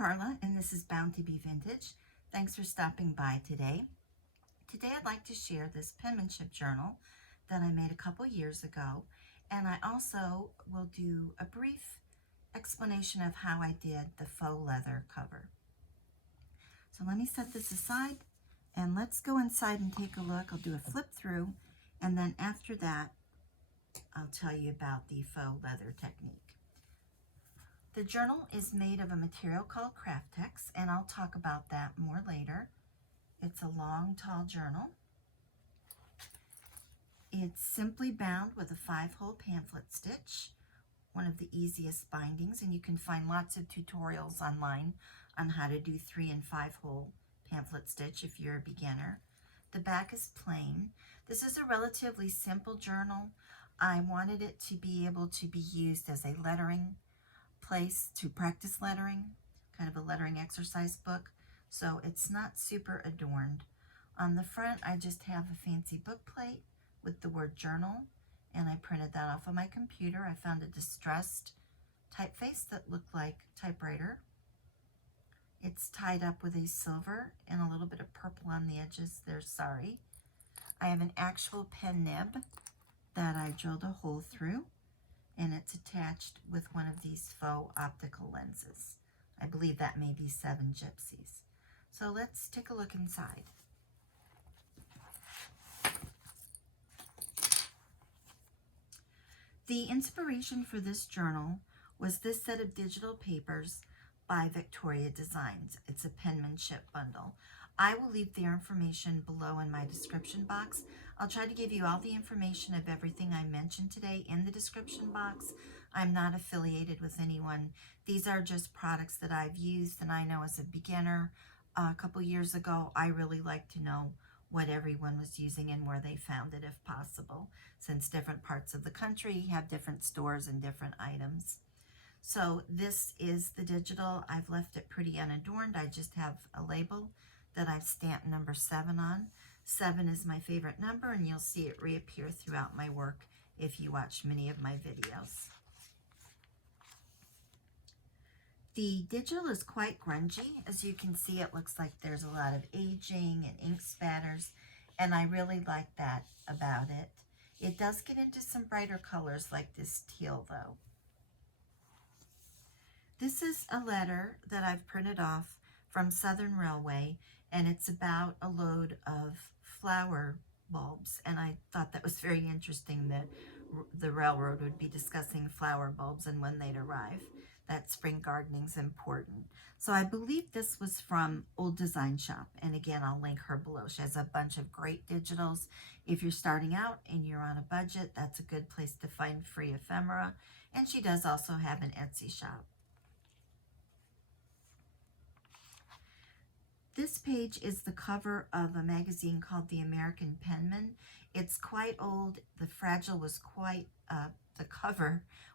Carla, and this is Bound to Be Vintage. Thanks for stopping by today. Today I'd like to share this penmanship journal that I made a couple years ago, and I also will do a brief explanation of how I did the faux leather cover. So let me set this aside, and let's go inside and take a look. I'll do a flip through, and then after that, I'll tell you about the faux leather technique. The journal is made of a material called Kraft-tex, and I'll talk about that more later. It's a long, tall journal. It's simply bound with a 5-hole pamphlet stitch, one of the easiest bindings, and you can find lots of tutorials online on how to do 3- and 5-hole pamphlet stitch if you're a beginner. The back is plain. This is a relatively simple journal. I wanted it to be able to be used as a lettering place to practice lettering, kind of a lettering exercise book, so it's not super adorned. On the front, I just have a fancy book plate with the word journal, and I printed that off of my computer. I found a distressed typeface that looked like typewriter. It's tied up with a silver and a little bit of purple on the edges there, sorry. I have an actual pen nib that I drilled a hole through, and it's attached with one of these faux optical lenses. I believe that may be 7 gypsies. So let's take a look inside. The inspiration for this journal was this set of digital papers by Vectoria Designs. It's a penmanship bundle. I will leave their information below in my description box. I'll try to give you all the information of everything I mentioned today in the description box. I'm not affiliated with anyone. These are just products that I've used, and I know as a beginner a couple years ago, I really like to know what everyone was using and where they found it if possible, since different parts of the country have different stores and different items. So this is the digital. I've left it pretty unadorned. I just have a label that I've stamped number 7 on. 7 is my favorite number, and you'll see it reappear throughout my work if you watch many of my videos. The digital is quite grungy. As you can see, it looks like there's a lot of aging and ink spatters, and I really like that about it. It does get into some brighter colors like this teal though. This is a letter that I've printed off from Southern Railway, and it's about a load of flower bulbs, and I thought that was very interesting that the railroad would be discussing flower bulbs and when they'd arrive. That spring gardening's important. So I believe this was from Old Design Shop, and again, I'll link her below. She has a bunch of great digitals. If you're starting out and you're on a budget, that's a good place to find free ephemera, and she does also have an Etsy shop. This page is the cover of a magazine called The American Penman. It's quite old. The cover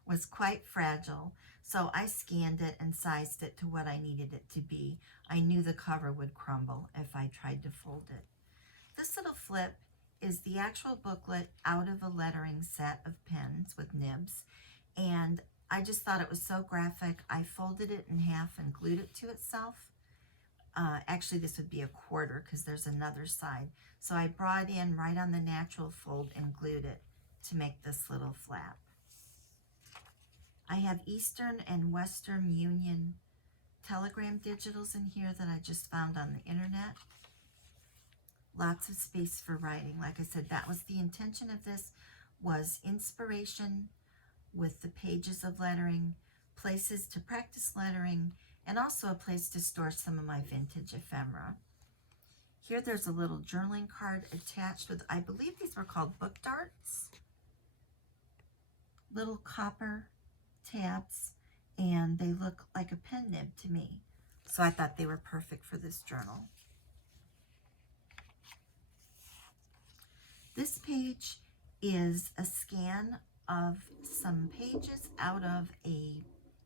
was quite fragile, so I scanned it and sized it to what I needed it to be. I knew the cover would crumble if I tried to fold it. This little flip is the actual booklet out of a lettering set of pens with nibs, and I just thought it was so graphic. I folded it in half and glued it to itself. Actually, this would be a quarter because there's another side. So I brought in right on the natural fold and glued it to make this little flap. I have Eastern and Western Union telegram digitals in here that I just found on the internet. Lots of space for writing. Like I said, that was the intention of this, was inspiration with the pages of lettering, places to practice lettering, and also a place to store some of my vintage ephemera. Here there's a little journaling card attached with, I believe these were called book darts. Little copper tabs, and they look like a pen nib to me. So I thought they were perfect for this journal. This page is a scan of some pages out of a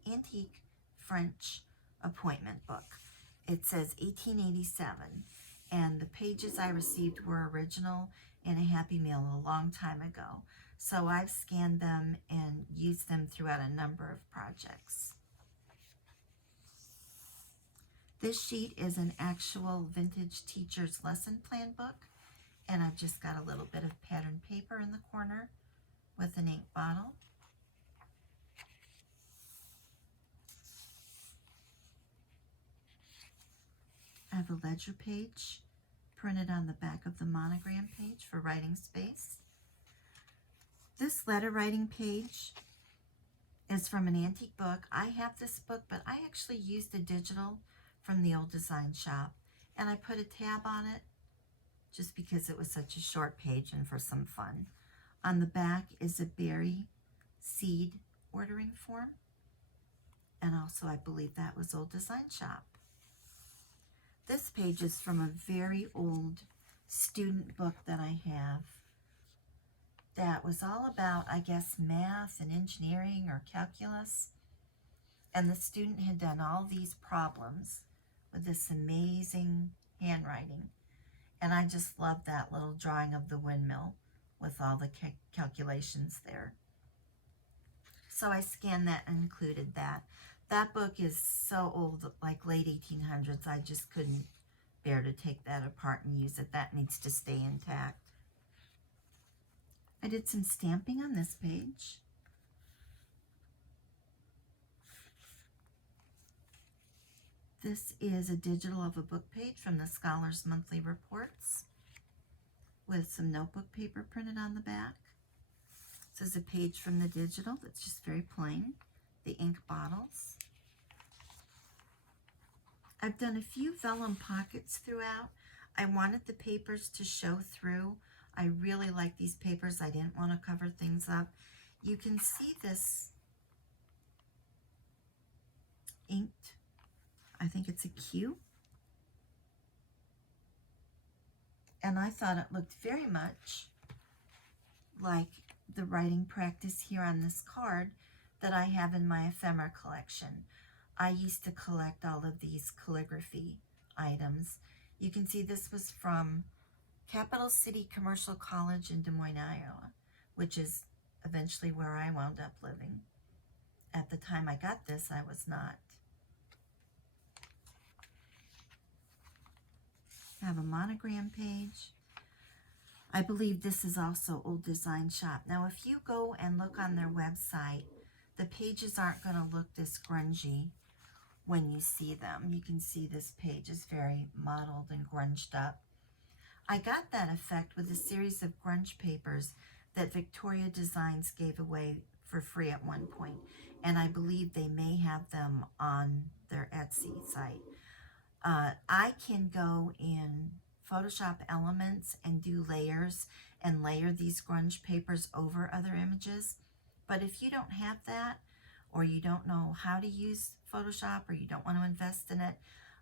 antique French appointment book. It says 1887, and the pages I received were original in a Happy Meal a long time ago. So I've scanned them and used them throughout a number of projects. This sheet is an actual vintage teacher's lesson plan book, and I've just got a little bit of patterned paper in the corner with an ink bottle. I have a ledger page printed on the back of the monogram page for writing space. This letter writing page is from an antique book. I have this book, but I actually used a digital from the old design shop, and I put a tab on it just because it was such a short page and for some fun. On the back is a berry seed ordering form, and also I believe that was old design shop. This page is from a very old student book that I have that was all about, I guess, math and engineering or calculus. And the student had done all these problems with this amazing handwriting. And I just loved that little drawing of the windmill with all the calculations there. So I scanned that and included that. That book is so old, like late 1800s, I just couldn't bear to take that apart and use it. That needs to stay intact. I did some stamping on this page. This is a digital of a book page from the Scholars Monthly Reports with some notebook paper printed on the back. This is a page from the digital that's just very plain. The ink bottles. I've done a few vellum pockets throughout. I wanted the papers to show through. I really like these papers. I didn't want to cover things up. You can see this inked. I think it's a Q. And I thought it looked very much like the writing practice here on this card that I have in my ephemera collection. I used to collect all of these calligraphy items. You can see this was from Capital City Commercial College in Des Moines, Iowa, which is eventually where I wound up living. At the time I got this, I was not. I have a monogram page. I believe this is also Old Design Shop. Now, if you go and look on their website, the pages aren't going to look this grungy when you see them. You can see this page is very mottled and grunged up. I got that effect with a series of grunge papers that Vectoria Designs gave away for free at one point, and I believe they may have them on their Etsy site. I can go in Photoshop Elements and do layers and layer these grunge papers over other images, but if you don't have that, or you don't know how to use Photoshop, or you don't want to invest in it,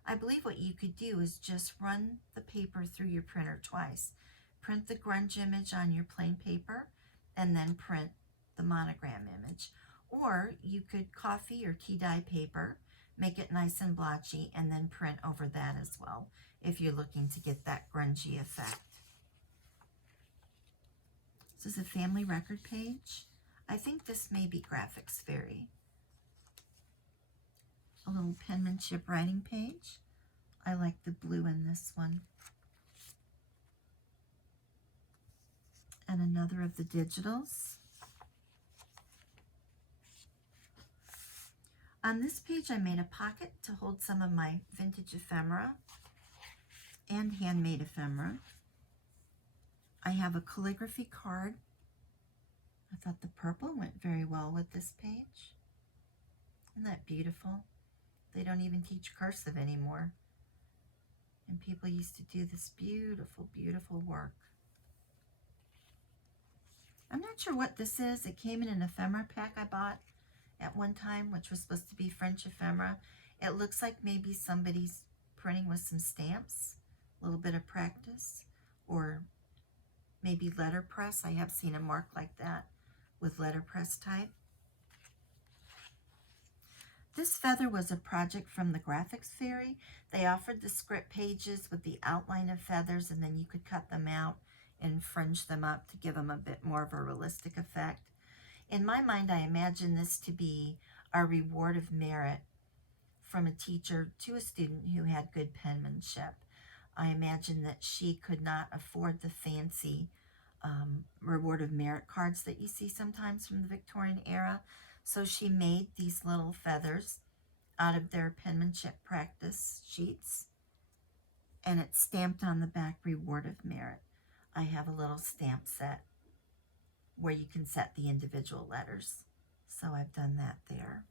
I believe what you could do is just run the paper through your printer twice. Print the grunge image on your plain paper, and then print the monogram image. Or you could coffee or tea dye paper, make it nice and blotchy, and then print over that as well, if you're looking to get that grungy effect. This is a family record page. I think this may be Graphics Fairy. A little penmanship writing page. I like the blue in this one. And another of the digitals. On this page, I made a pocket to hold some of my vintage ephemera and handmade ephemera. I have a calligraphy card. I thought the purple went very well with this page. Isn't that beautiful? They don't even teach cursive anymore. And people used to do this beautiful, beautiful work. I'm not sure what this is. It came in an ephemera pack I bought at one time, which was supposed to be French ephemera. It looks like maybe somebody's printing with some stamps, a little bit of practice, or maybe letterpress. I have seen a mark like that with letterpress type. This feather was a project from the Graphics Fairy. They offered the script pages with the outline of feathers, and then you could cut them out and fringe them up to give them a bit more of a realistic effect. In my mind, I imagine this to be our reward of merit from a teacher to a student who had good penmanship. I imagine that she could not afford the fancy reward of merit cards that you see sometimes from the Victorian era. So she made these little feathers out of their penmanship practice sheets, and it's stamped on the back, reward of merit. I have a little stamp set where you can set the individual letters. So I've done that there.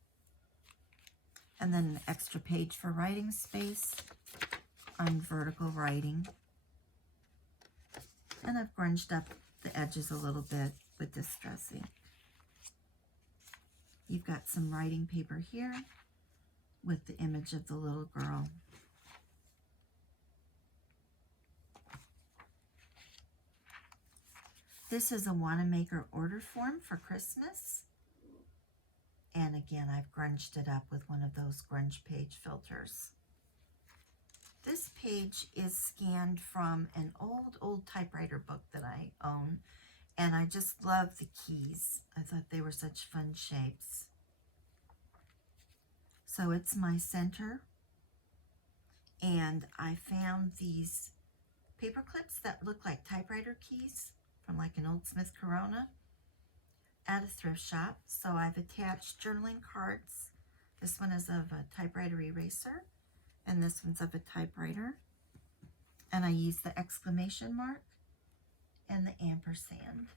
And then an extra page for writing space on vertical writing. And I've grunged up the edges a little bit with distressing. You've got some writing paper here with the image of the little girl. This is a Wanamaker order form for Christmas. And again, I've grunged it up with one of those grunge page filters. This page is scanned from an old typewriter book that I own. And I just love the keys. I thought they were such fun shapes. So it's my center. And I found these paper clips that look like typewriter keys from like an old Smith Corona at a thrift shop. So I've attached journaling cards. This one is of a typewriter eraser, and this one's of a typewriter. And I use the exclamation mark and the ampersand.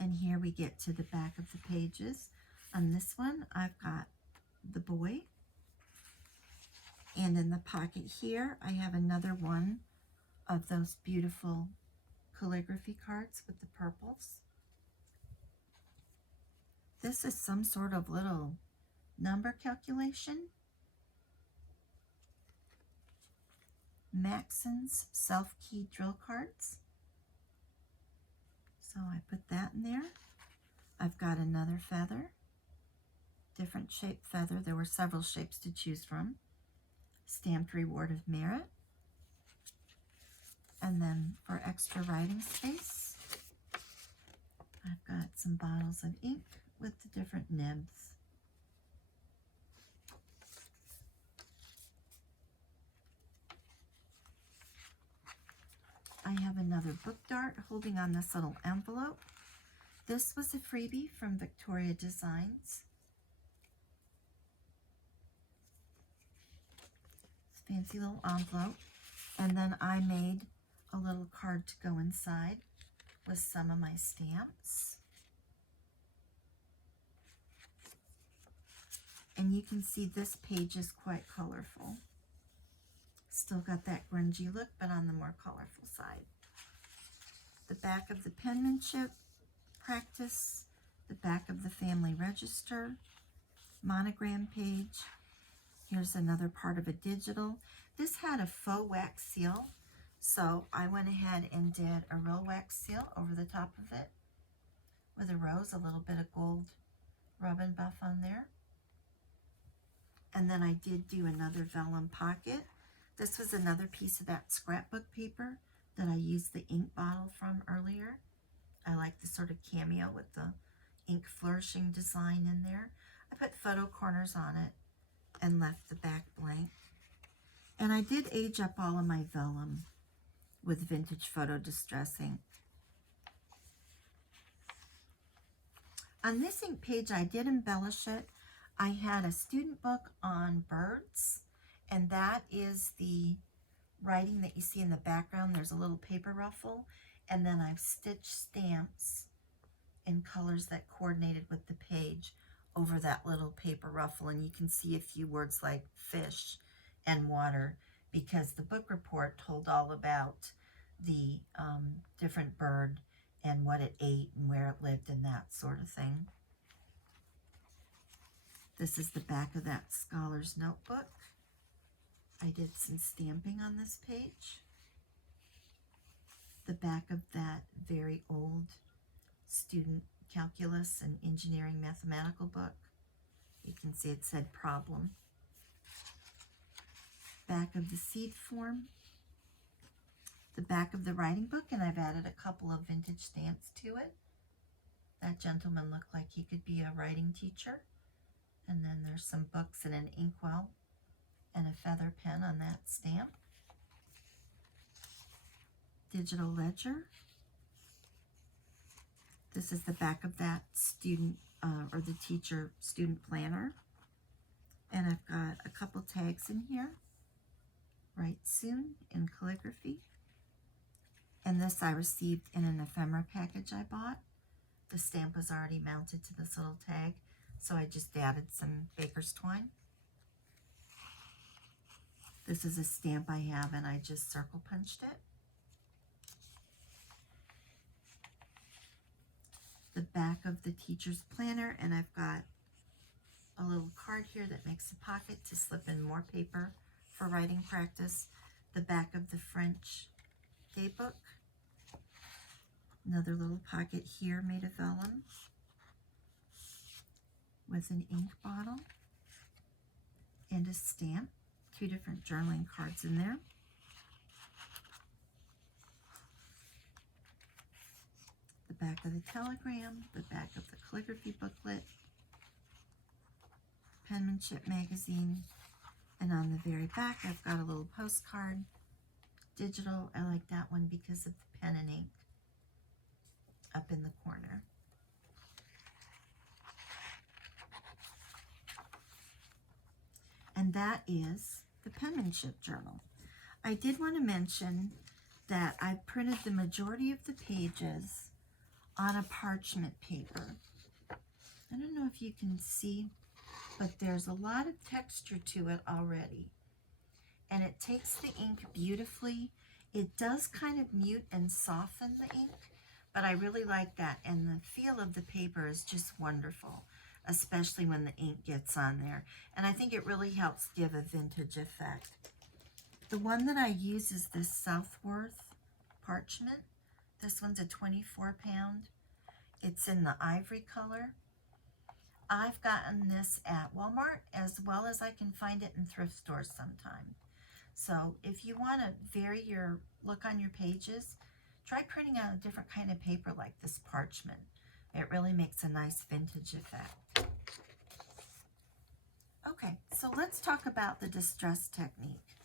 And here we get to the back of the pages. On this one, I've got the boy. And in the pocket here, I have another one of those beautiful calligraphy cards with the purples. This is some sort of little number calculation. Maxon's self-key drill cards. So I put that in there. I've got another feather, different shaped feather. There were several shapes to choose from. Stamped reward of merit. And then for extra writing space, I've got some bottles of ink with the different nibs. I have another book dart holding on this little envelope. This was a freebie from Vectoria Designs. Fancy little envelope. And then I made a little card to go inside with some of my stamps. And you can see this page is quite colorful. Still got that grungy look, but on the more colorful side. The back of the penmanship practice, the back of the family register, monogram page. Here's another part of a digital. This had a faux wax seal, so I went ahead and did a real wax seal over the top of it with a rose, a little bit of gold rub and buff on there. And then I did do another vellum pocket. This was another piece of that scrapbook paper that I used the ink bottle from earlier. I like the sort of cameo with the ink flourishing design in there. I put photo corners on it and left the back blank. And I did age up all of my vellum with vintage photo distress ink. On this ink page, I did embellish it. I had a student book on birds, and that is the writing that you see in the background. There's a little paper ruffle, and then I've stitched stamps in colors that coordinated with the page over that little paper ruffle, and you can see a few words like fish and water because the book report told all about the different bird and what it ate and where it lived and that sort of thing. This is the back of that scholar's notebook. I did some stamping on this page. The back of that very old student calculus and engineering mathematical book. You can see it said problem. Back of the seed form. The back of the writing book, and I've added a couple of vintage stamps to it. That gentleman looked like he could be a writing teacher. And then there's some books and an inkwell and a feather pen on that stamp. Digital ledger. This is the back of that student or the teacher student planner. And I've got a couple tags in here. Write soon in calligraphy. And this I received in an ephemera package I bought. The stamp was already mounted to this little tag, so I just added some baker's twine. This is a stamp I have and I just circle punched it. The back of the teacher's planner, and I've got a little card here that makes a pocket to slip in more paper for writing practice. The back of the French daybook. Another little pocket here made of vellum with an ink bottle and a stamp. 2 different journaling cards in there. The back of the telegram, the back of the calligraphy booklet, Penmanship magazine, and on the very back I've got a little postcard, digital. I like that one because of the pen and ink up in the corner. And that is the Penmanship journal. I did want to mention that I printed the majority of the pages on a parchment paper. I don't know if you can see, but there's a lot of texture to it already. And it takes the ink beautifully. It does kind of mute and soften the ink, but I really like that. And the feel of the paper is just wonderful, especially when the ink gets on there. And I think it really helps give a vintage effect. The one that I use is this Southworth parchment. This one's a 24-pound. It's in the ivory color. I've gotten this at Walmart as well as I can find it in thrift stores sometime. So if you want to vary your look on your pages, try printing out a different kind of paper like this parchment. It really makes a nice vintage effect. Okay, so let's talk about the distress technique.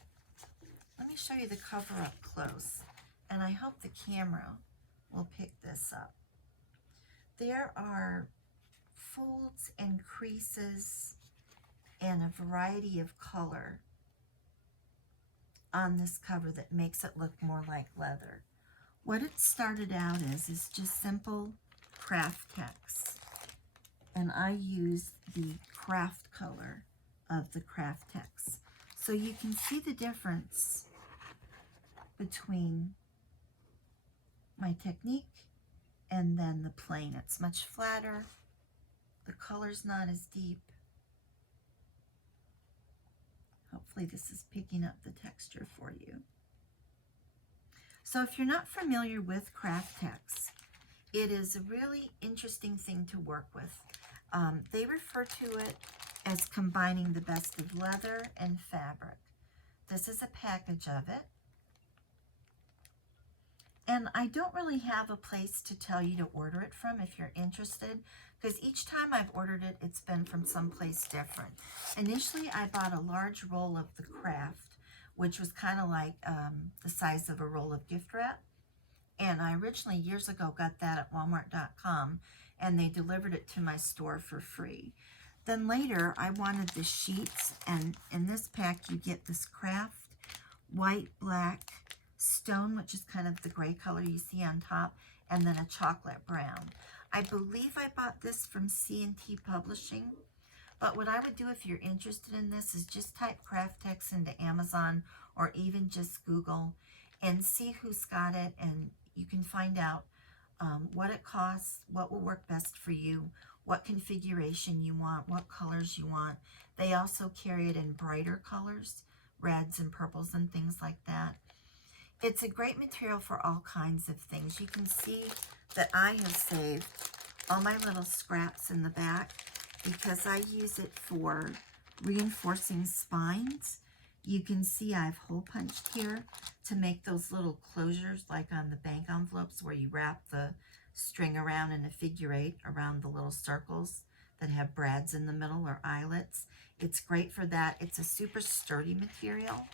Let me show you the cover up close, and I hope the camera will pick this up. There are folds and creases and a variety of color on this cover that makes it look more like leather. What it started out as is just simple Kraft-tex, and I used the craft color of the Kraft-tex. So you can see the difference between my technique and then the plain. It's much flatter. The color's not as deep. Hopefully this is picking up the texture for you. So if you're not familiar with Kraft-tex, it is a really interesting thing to work with. They refer to it as combining the best of leather and fabric. This is a package of it. And I don't really have a place to tell you to order it from if you're interested, because each time I've ordered it, it's been from someplace different. Initially, I bought a large roll of the Kraft, which was kind of like the size of a roll of gift wrap. And I originally, years ago, got that at Walmart.com, and they delivered it to my store for free. Then later, I wanted the sheets, and in this pack, you get this Kraft white, black, stone, which is kind of the gray color you see on top, and then a chocolate brown. I believe I bought this from C&T Publishing, but what I would do if you're interested in this is just type Kraft-tex into Amazon or even just Google and see who's got it, and you can find out what it costs, what will work best for you, what configuration you want, what colors you want. They also carry it in brighter colors, reds and purples and things like that. It's a great material for all kinds of things. You can see that I have saved all my little scraps in the back because I use it for reinforcing spines. You can see I've hole punched here to make those little closures like on the bank envelopes where you wrap the string around in a figure 8 around the little circles that have brads in the middle or eyelets. It's great for that. It's a super sturdy material,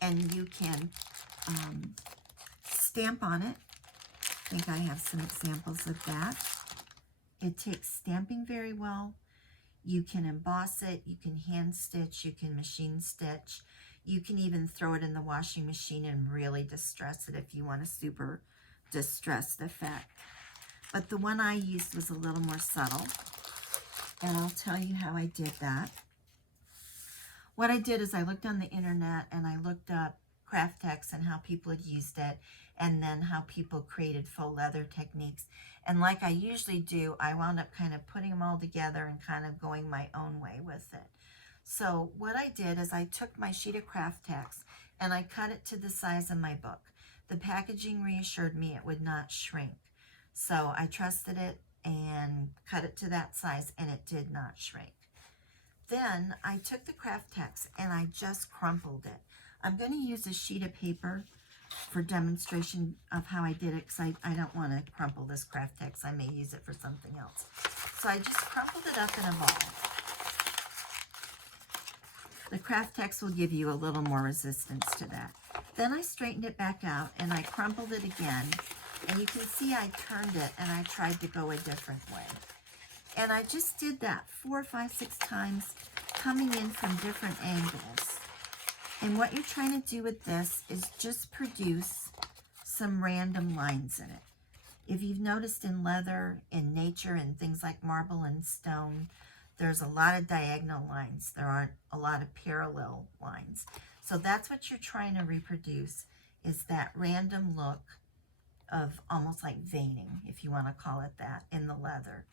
and you can stamp on it. I think I have some examples of that. It takes stamping very well. You can emboss it, you can hand stitch, you can machine stitch. You can even throw it in the washing machine and really distress it if you want a super distressed effect. But the one I used was a little more subtle, and I'll tell you how I did that. What I did is I looked on the internet and I looked up Kraft-tex and how people had used it, and then how people created faux leather techniques. And like I usually do, I wound up kind of putting them all together and kind of going my own way with it. So what I did is I took my sheet of Kraft-tex and I cut it to the size of my book. The packaging reassured me it would not shrink. So I trusted it and cut it to that size, and it did not shrink. Then I took the Kraft-tex and I just crumpled it. I'm going to use a sheet of paper for demonstration of how I did it, because I don't want to crumple this Kraft-tex. I may use it for something else. So I just crumpled it up in a ball. The Kraft-tex will give you a little more resistance to that. Then I straightened it back out and I crumpled it again. And you can see I turned it and I tried to go a different way. And I just did that 4, 5, 6 times, coming in from different angles. And what you're trying to do with this is just produce some random lines in it. If you've noticed in leather, in nature, and things like marble and stone, there's a lot of diagonal lines. There aren't a lot of parallel lines. So that's what you're trying to reproduce, is that random look of almost like veining, if you want to call it that, in the leather.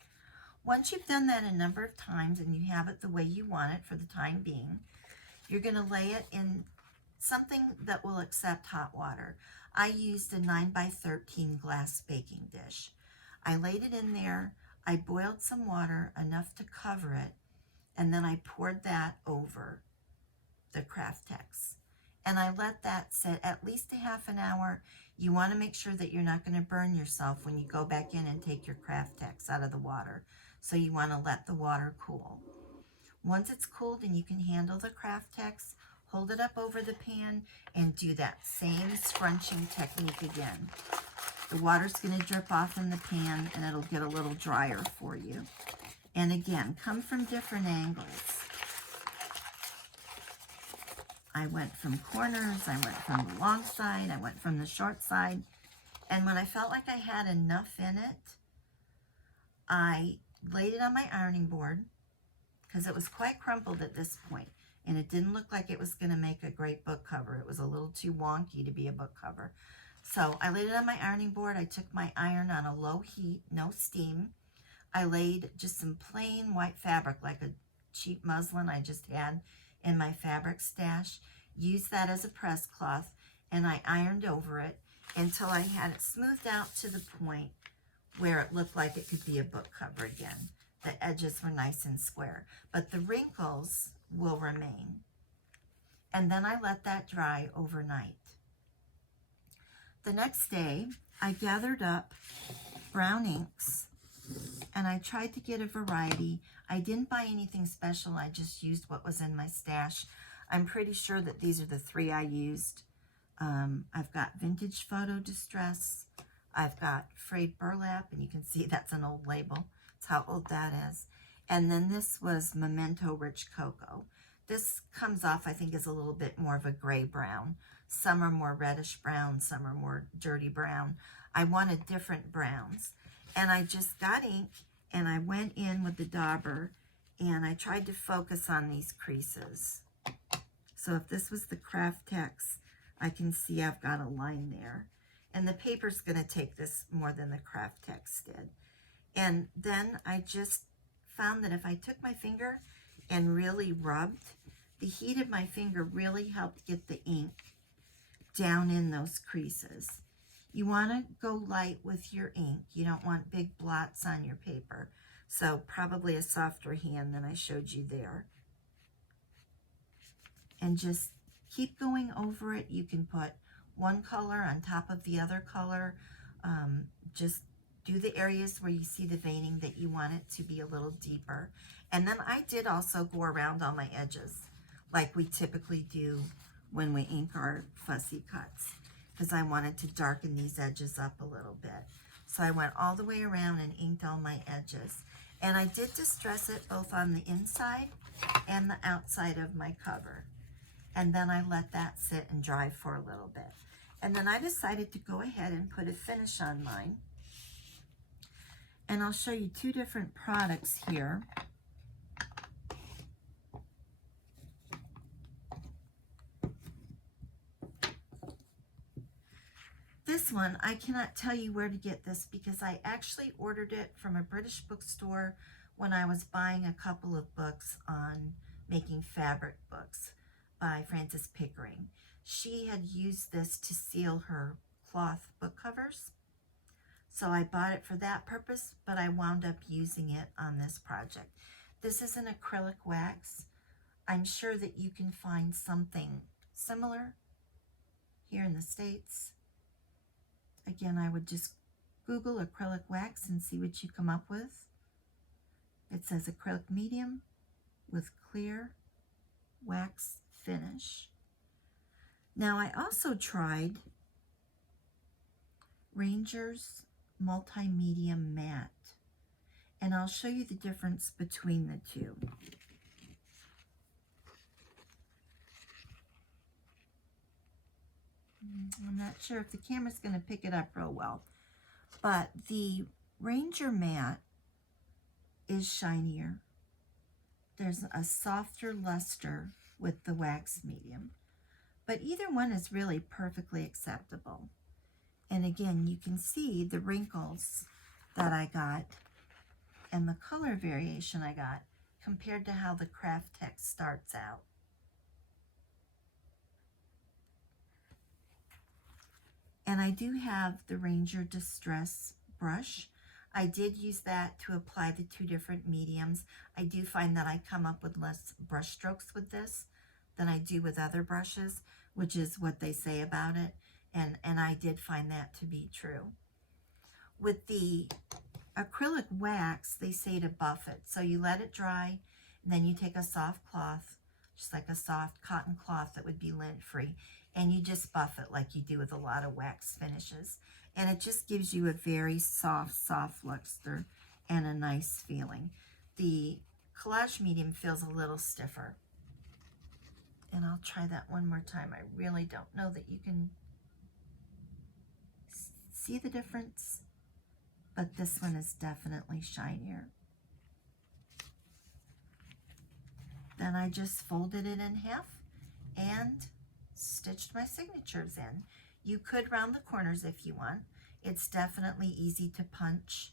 Once you've done that a number of times and you have it the way you want it for the time being, you're going to lay it in something that will accept hot water. I used a 9x13 glass baking dish. I laid it in there, I boiled some water, enough to cover it, and then I poured that over the Kraft-tex. And I let that sit at least a half an hour. You want to make sure that you're not going to burn yourself when you go back in and take your Kraft-tex out of the water. So you want to let the water cool. Once it's cooled and you can handle the Kraft-tex, hold it up over the pan and do that same scrunching technique again. The water's going to drip off in the pan and it'll get a little drier for you. And again, come from different angles. I went from corners, I went from the long side, I went from the short side. And when I felt like I had enough in it, I laid it on my ironing board, because it was quite crumpled at this point, and it didn't look like it was going to make a great book cover. It was a little too wonky to be a book cover. So I laid it on my ironing board. I took my iron on a low heat, no steam. I laid just some plain white fabric, like a cheap muslin I just had in my fabric stash. Used that as a press cloth, and I ironed over it until I had it smoothed out to the point where it looked like it could be a book cover again. The edges were nice and square, but the wrinkles will remain. And then I let that dry overnight. The next day, I gathered up brown inks and I tried to get a variety. I didn't buy anything special. I just used what was in my stash. I'm pretty sure that these are the 3 I used. I've got Vintage Photo Distress. I've got Frayed Burlap, and you can see that's an old label. That's how old that is. And then this was Memento Rich Cocoa. This comes off, I think, as a little bit more of a gray brown. Some are more reddish brown, some are more dirty brown. I wanted different browns. And I just got ink, and I went in with the dauber, and I tried to focus on these creases. So if this was the Kraft-tex, I can see I've got a line there. And the paper's going to take this more than the Kraft-tex did. And then I just found that if I took my finger and really rubbed, the heat of my finger really helped get the ink down in those creases. You want to go light with your ink. You don't want big blots on your paper. So probably a softer hand than I showed you there. And just keep going over it. You can put one color on top of the other color. Just do the areas where you see the veining that you want it to be a little deeper. And then I did also go around on my edges like we typically do when we ink our fussy cuts, because I wanted to darken these edges up a little bit. So I went all the way around and inked all my edges. And I did distress it both on the inside and the outside of my cover. And then I let that sit and dry for a little bit. And then I decided to go ahead and put a finish on mine. And I'll show you two different products here. This one, I cannot tell you where to get this because I actually ordered it from a British bookstore when I was buying a couple of books on making fabric books by Frances Pickering. She had used this to seal her cloth book covers. So I bought it for that purpose, but I wound up using it on this project. This is an acrylic wax. I'm sure that you can find something similar here in the States. Again, I would just Google acrylic wax and see what you come up with. It says acrylic medium with clear wax finish. Now I also tried Ranger's Multi-Medium Matte, and I'll show you the difference between the two. I'm not sure if the camera's going to pick it up real well, but the Ranger Matte is shinier. There's a softer luster with the wax medium, but either one is really perfectly acceptable. And again, you can see the wrinkles that I got and the color variation I got compared to how the Kraft-tex starts out. And I do have the Ranger Distress brush. I did use that to apply the two different mediums. I do find that I come up with less brush strokes with this than I do with other brushes, which is what they say about it. And I did find that to be true. With the acrylic wax, they say to buff it. So you let it dry, and then you take a soft cloth, just like a soft cotton cloth that would be lint-free, and you just buff it like you do with a lot of wax finishes. And it just gives you a very soft luster and a nice feeling. The collage medium feels a little stiffer. And I'll try that one more time. I really don't know that you can see the difference, but this one is definitely shinier. Then I just folded it in half and stitched my signatures in. You could round the corners if you want. It's definitely easy to punch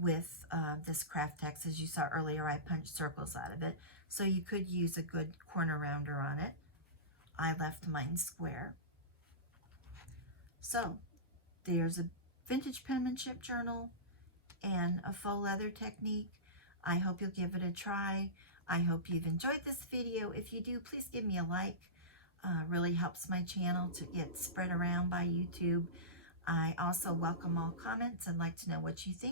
with this Kraft-tex. As you saw earlier, I punched circles out of it, so you could use a good corner rounder on it. I left mine square. So there's a vintage penmanship journal and a faux leather technique. I hope you'll give it a try. I hope you've enjoyed this video. If you do, please give me a like. Really helps my channel to get spread around by YouTube. I also welcome all comments and like to know what you think.